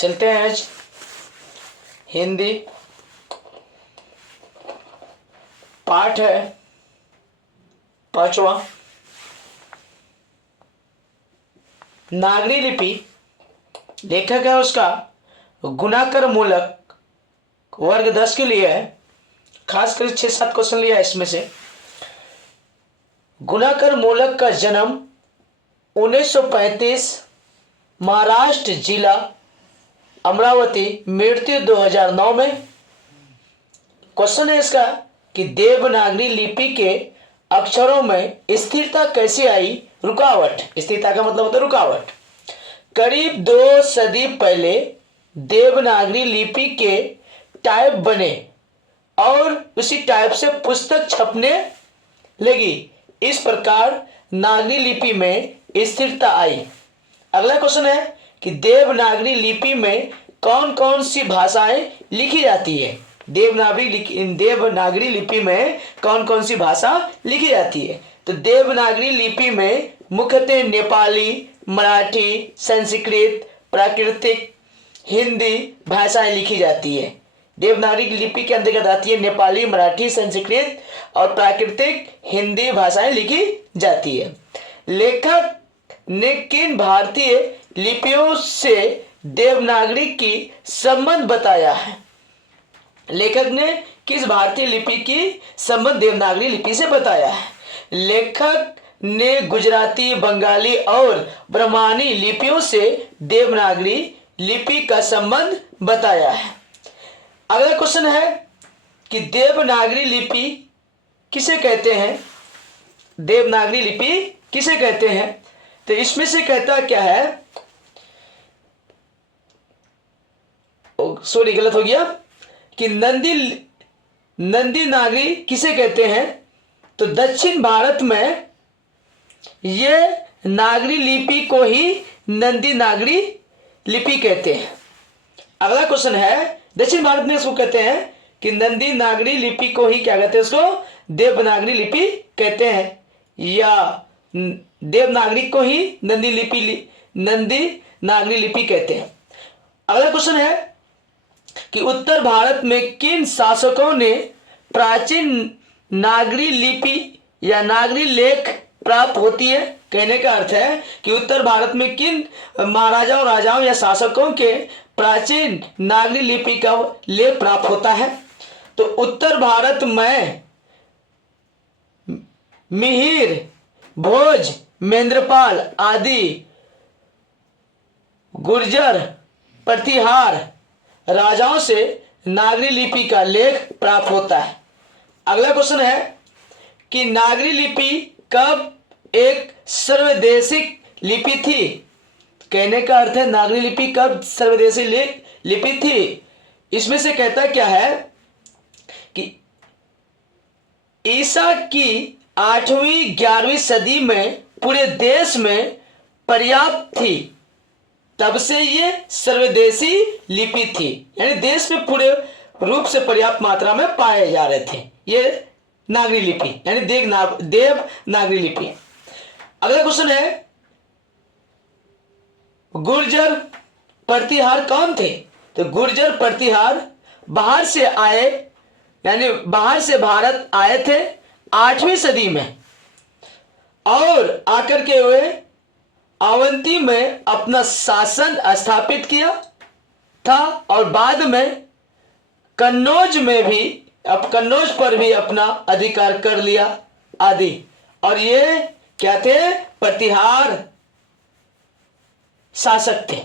चलते हैं आज हिंदी पाठ है 5वां। नागरी लिपि लेखक है उसका गुणाकर मूलक वर्ग 10 के लिए है। खासकर 6-7 क्वेश्चन लिया है इसमें से। गुणाकर मूलक का जन्म 1935 महाराष्ट्र जिला अमरावती, मृत्यु 2009 में। क्वेश्चन है इसका कि देवनागरी लिपि के अक्षरों में स्थिरता कैसे आई? रुकावट, स्थिरता का मतलब होता है रुकावट। करीब 2 सदी पहले देवनागरी लिपि के टाइप बने और उसी टाइप से पुस्तक छपने लगी। इस प्रकार नागरी लिपि में स्थिरता आई। अगला क्वेश्चन है कि देवनागरी लिपि में कौन कौन सी भाषाएं लिखी जाती है? देवनागरी लिपि में कौन कौन सी भाषा लिखी जाती है? तो देवनागरी लिपि में मुख्यतः नेपाली, मराठी, संस्कृत, प्राकृतिक, हिंदी भाषाएं लिखी जाती है। देवनागरी लिपि के अंतर्गत आती है नेपाली, मराठी, संस्कृत और प्राकृतिक हिंदी भाषाएं लिखी जाती है। लेखक ने किन भारतीय लिपियों से देवनागरी की संबंध बताया है? लेखक ने किस भारतीय लिपि की संबंध देवनागरी लिपि से बताया है? लेखक ने गुजराती, बंगाली और ब्राह्मणी लिपियों से देवनागरी लिपि का संबंध बताया है। अगला क्वेश्चन है कि देवनागरी लिपि किसे कहते हैं? देवनागरी लिपि किसे कहते हैं? तो इसमें से कहता क्या है, सॉरी गलत हो गया, कि नंदी नागरी किसे कहते हैं? तो दक्षिण भारत में ये नागरी लिपि को ही नंदी नागरी लिपि कहते हैं। अगला क्वेश्चन है, दक्षिण भारत में इसको कहते हैं कि नंदी नागरी लिपि को ही क्या कहते हैं? उसको देवनागरी लिपि कहते हैं, या देवनागरी को ही नंदी नागरी लिपि कहते हैं। अगला क्वेश्चन है कि उत्तर भारत में किन शासकों ने प्राचीन नागरी लिपि या नागरी लेख प्राप्त होती है? कहने का अर्थ है कि उत्तर भारत में किन महाराजाओं, राजाओं या शासकों के प्राचीन नागरी लिपि का लेख प्राप्त होता है? तो उत्तर भारत में मिहिर, भोज, महेंद्रपाल आदि गुर्जर प्रतिहार राजाओं से नागरी लिपि का लेख प्राप्त होता है। अगला क्वेश्चन है कि नागरी लिपि कब एक सर्वदेशिक लिपि थी? कहने का अर्थ है नागरी लिपि कब सर्वदेशी लिपि थी? इसमें से कहता क्या है कि ईसा की 8वीं 11वीं सदी में पूरे देश में पर्याप्त थी, तब से ये सर्वदेशी लिपि थी, यानी देश में पूरे रूप से पर्याप्त मात्रा में पाए जा रहे थे ये नागरी लिपि, यानी देवनागरी लिपि। अगला क्वेश्चन है गुर्जर प्रतिहार कौन थे? तो गुर्जर प्रतिहार बाहर से आए, यानी बाहर से भारत आए थे 8वीं सदी में और आकर के वे अवंती में अपना शासन स्थापित किया था और बाद में कन्नौज पर भी अपना अधिकार कर लिया आदि। और ये क्या थे? प्रतिहार शासक थे।